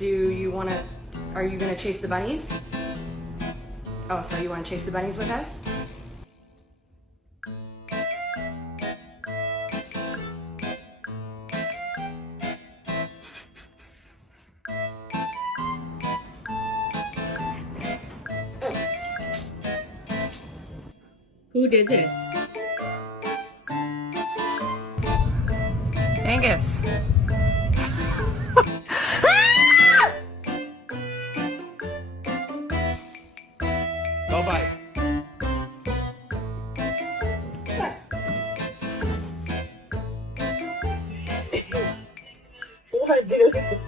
Are you gonna chase the bunnies? Oh, so you wanna chase the bunnies with us? Who did this? Angus. Go bite. What, dude?